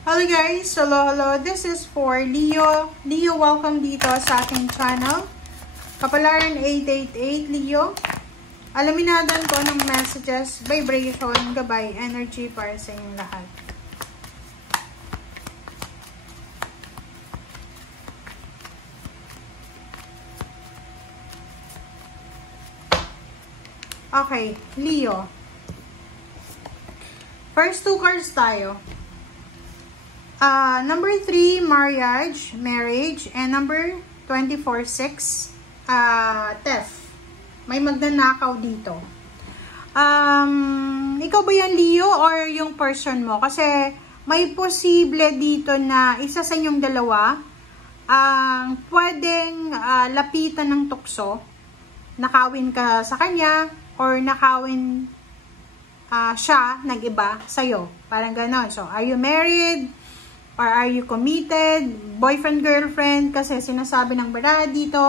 Hello guys! Hello! This is for Leo. Leo, welcome dito sa aking channel. Kapalaran 888, Leo. Alamin natin ko ng messages, vibration, gabay, energy para sa inyong lahat. Okay, Leo. First two cards tayo. Number 3, marriage, and number 24, 6, theft. May magnanakaw dito. Ikaw ba yan, Leo, or yung person mo? Kasi may posible dito na isa sa inyong dalawa ang pwedeng lapitan ng tukso. Nakawin ka sa kanya, or nakawin siya, nag-iba sa'yo. Parang ganon. So, are you married? Or are you committed? Boyfriend, girlfriend? Kasi sinasabi ng barada dito.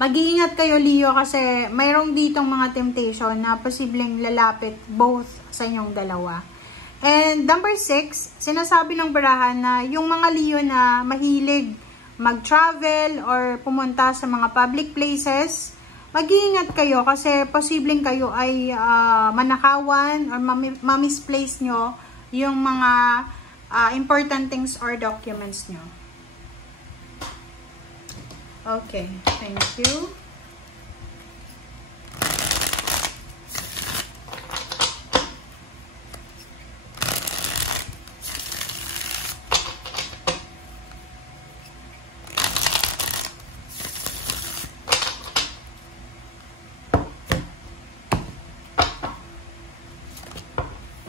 Mag-iingat kayo, Leo, kasi mayroong ditong mga temptation na posibleng lalapit both sa inyong dalawa. And number 6, sinasabi ng barahan na yung mga Leo na mahilig mag-travel or pumunta sa mga public places, mag-iingat kayo kasi posibleng kayo ay manakawan or ma-misplace nyo yung mga important things or documents nyo. Okay, thank you.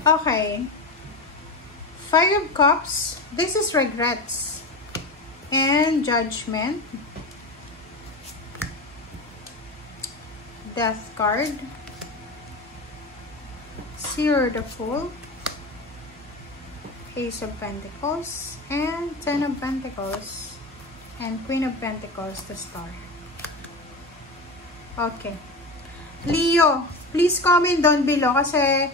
Okay. 5 of Cups, this is regrets and judgment. Death card. Seer the Fool. Ace of Pentacles and 10 of Pentacles and Queen of Pentacles, the Star. Okay. Leo, please comment down below kasi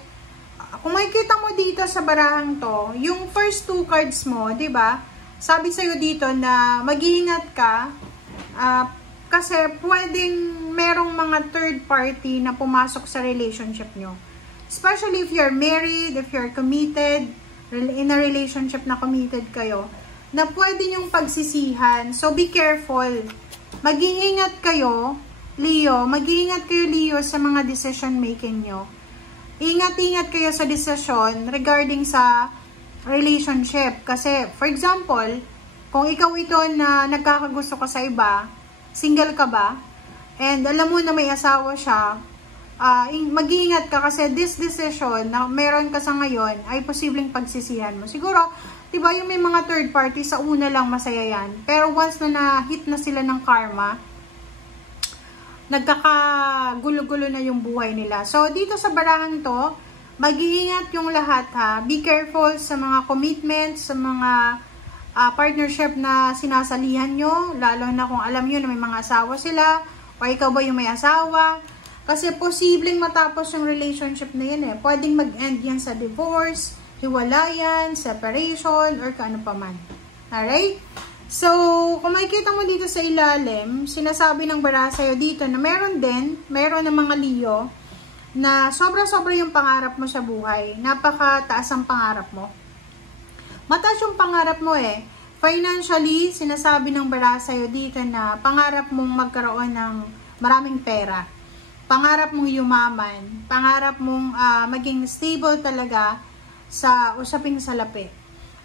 kung makikita mo dito sa barahang to, yung first 2 cards mo, 'di ba? Sabi sa iyo dito na mag-iingat ka kasi pwedeng merong mga third party na pumasok sa relationship nyo. Especially if you're married, if you're committed, in a relationship na committed kayo, na pwede nyong pagsisihan. So be careful. Mag-iingat kayo, Leo. Mag-iingat kayo, Leo, sa mga decision making nyo. Ingat-ingat kayo sa desisyon regarding sa relationship. Kasi, for example, kung ikaw ito na nagkakagusto ka sa iba, single ka ba? And alam mo na may asawa siya, mag-iingat ka kasi this decision na meron ka sa ngayon ay posibleng pagsisihan mo. Siguro, diba yung may mga third party, sa una lang masaya yan. Pero once na na-hit na sila ng karma, nagkakagulo-gulo na yung buhay nila. So, dito sa barahan to, mag-iingat yung lahat ha. Be careful sa mga commitments, sa mga partnership na sinasalihan nyo, lalo na kung alam nyo na may mga asawa sila, o ikaw ba yung may asawa. Kasi posibleng matapos yung relationship na yan eh. Pwedeng mag-end yan sa divorce, hiwalayan, separation, or kaano pa man. Alright? So, kung makikita mo dito sa ilalim, sinasabi ng bara sa'yo dito na meron ng mga Leo na sobra-sobra yung pangarap mo sa buhay. Napakataas ang pangarap mo. Mataas yung pangarap mo eh. Financially, sinasabi ng bara sa'yo dito na pangarap mong magkaroon ng maraming pera. Pangarap mong yumaman. Pangarap mong maging stable talaga sa usaping salapi.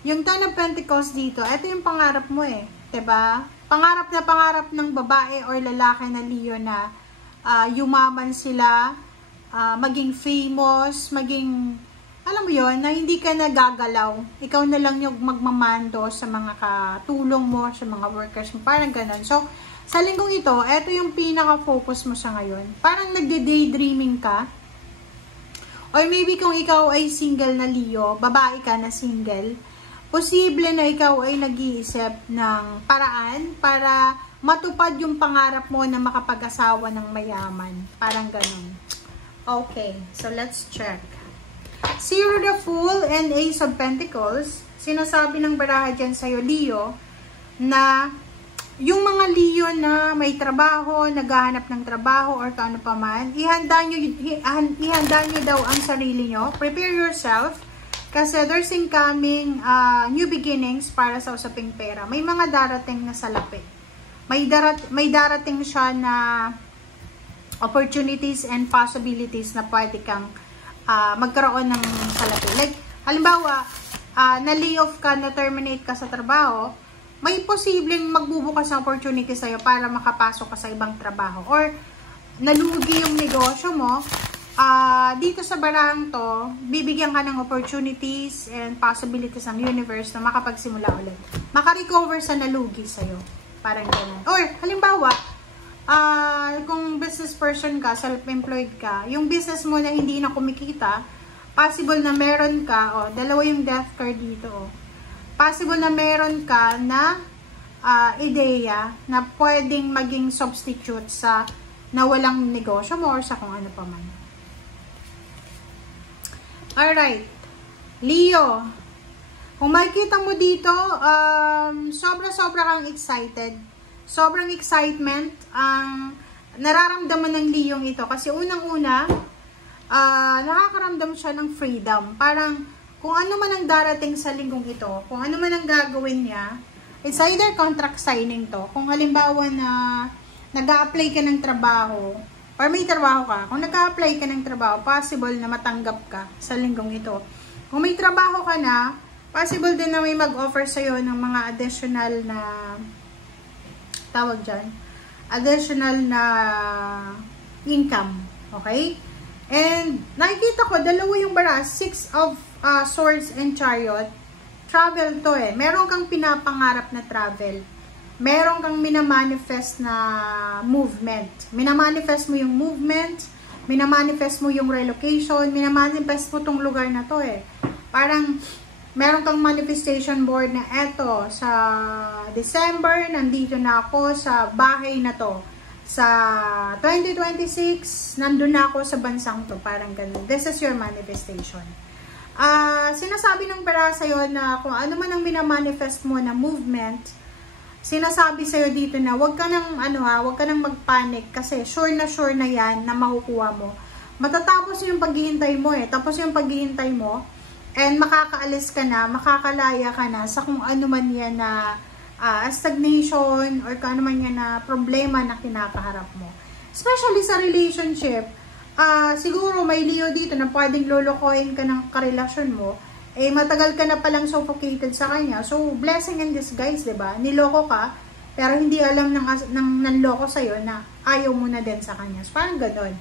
Yung 10 of Pentacles dito, ito yung pangarap mo eh. 'Di ba? Pangarap ng babae or lalaki na Leo na yumaman sila, maging famous, maging, alam mo yon, na hindi ka nagagalaw. Ikaw na lang yung magmamando sa mga katulong mo, sa mga workers mo. Parang ganun. So, sa linggong ito, ito yung pinaka-focus mo sa ngayon. Parang nagde-daydreaming ka. Or maybe kung ikaw ay single na Leo, babae ka na single, posible na ikaw ay nag-iisip ng paraan para matupad yung pangarap mo na makapag-asawa ng mayaman. Parang ganun. Okay, so let's check. Seer the Fool and Ace of Pentacles. sinasabi ng baraha dyan sa'yo, Leo, na yung mga Leo na may trabaho, naghahanap ng trabaho, or paano pa man, ihanda nyo daw ang sarili nyo. Prepare yourself. Kasi there's incoming new beginnings para sa usaping pera. May mga darating na salapi. May darating siya na opportunities and possibilities na pwede kang magkaroon ng salapi. Like, halimbawa, na-layoff ka, na-terminate ka sa trabaho, may posibleng magbubukas ng opportunity sa'yo para makapasok ka sa ibang trabaho. Or, nalugi yung negosyo mo, dito sa barahang to, bibigyan ka ng opportunities and possibilities ng universe na makapagsimula ulit. Makarecover sa nalugi sa'yo. Parang ganun. Or, halimbawa, kung business person ka, self-employed ka, yung business mo na hindi na kumikita, possible na meron ka, dalawa yung death card dito, possible na meron ka na ideya na pwedeng maging substitute sa nawalang negosyo mo or sa kung ano pa man. Alright, Leo, kung makikita mo dito, sobra-sobra kang excited. Sobrang excitement ang nararamdaman ng Leo ito. Kasi unang-una, nakakaramdam siya ng freedom. Parang, kung ano man ang darating sa linggong ito, kung ano man ang gagawin niya, it's either contract signing to. Kung halimbawa na nag-a-apply ka ng trabaho, or may trabaho ka, kung nag-a-apply ka ng trabaho, possible na matanggap ka sa linggong ito. Kung may trabaho ka na, possible din na may mag-offer sa'yo ng mga additional na, tawag dyan, additional na income. Okay? And, nakikita ko, dalawa yung bara, 6 of Swords and Chariot. Travel to eh. Meron kang pinapangarap na travel. Meron kang minamanifest na movement. Minamanifest mo yung movement, minamanifest mo yung relocation, minamanifest mo tong lugar na to eh. Parang, meron kang manifestation board na eto, sa December, nandito na ako sa bahay na to. Sa 2026, nandun na ako sa bansang to. Parang ganun. This is your manifestation. Sinasabi ng bara sa'yo na kung ano man ang minamanifest mo na movement, sinasabi sa'yo dito na wag ka nang, wag ka nang magpanic kasi sure na yan na makukuha mo. Matatapos yung paghihintay mo eh. Tapos yung paghihintay mo, and makakaalis ka na, makakalaya ka na sa kung ano man yan na stagnation or kung ano man yan na problema na kinakaharap mo. Especially sa relationship, siguro may Leo dito na pwedeng lolokohin ka ng karelasyon mo, eh matagal ka na palang suffocated sa kanya. So, blessing in disguise, diba? Niloko ka, pero hindi alam ng nanloko sa'yo na ayaw mo na din sa kanya. So, parang gano'n.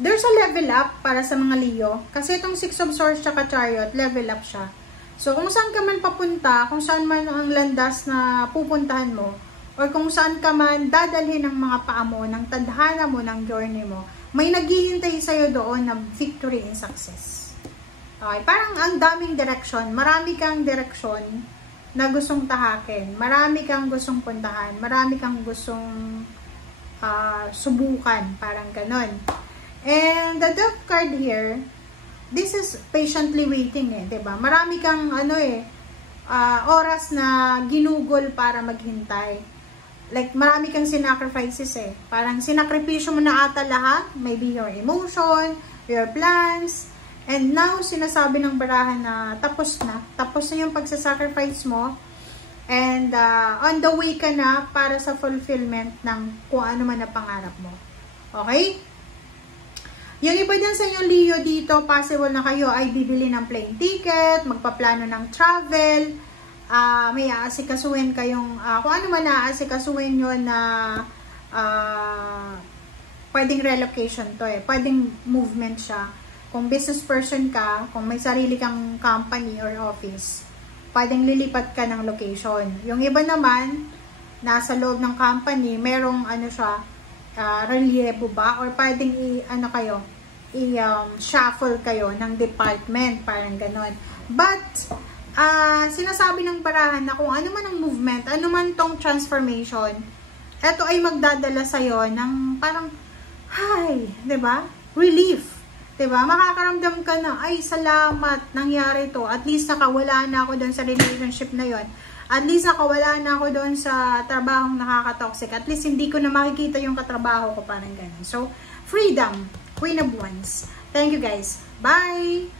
There's a level up para sa mga Leo. Kasi itong 6 of Swords tsaka Chariot, level up siya. So, kung saan ka man papunta, kung saan man ang landas na pupuntahan mo, or kung saan ka man dadalhin ng mga paa mo, ng tadhana mo, ng journey mo, may naghihintay sa'yo doon na victory and success. Okay, parang ang daming direction. Marami kang direction na gustong tahakin. Marami kang gustong puntahan. Marami kang gustong subukan. Parang ganon. And the Death card here, this is patiently waiting eh, 'di ba? Marami kang oras na ginugol para maghintay. Like marami kang sinacrifices eh. Parang sinakripisyo mo na ata lahat, maybe your emotion, your plans. And now sinasabi ng baraha na tapos na yung pagsasacrifice mo. And on the way ka na para sa fulfillment ng kung ano man na pangarap mo. Okay? Yung iba dyan sa inyong Leo dito, possible na kayo ay bibili ng plane ticket, magpaplano ng travel, may aasikasuhin kayong, kung ano man aasikasuhin nyo na pwedeng relocation to eh, pwedeng movement siya. Kung business person ka, kung may sarili kang company or office, pwedeng lilipat ka ng location. Yung iba naman, nasa loob ng company, merong relievo ba? Or pwedeng i-shuffle kayo ng department, parang ganon. But, sinasabi ng barahan na kung ano man ang movement, ano man tong transformation, eto ay magdadala sa'yo ng parang, hi, diba? Relief. Diba? Makakaramdam ka na, ay salamat, nangyari to. At least nakawala na ako doon sa relationship na yon. At least nakawala na ako doon sa trabahong nakaka-toxic. At least hindi ko na makikita yung katrabaho ko, parang ganun. So, freedom, Queen of Wands. Thank you guys. Bye!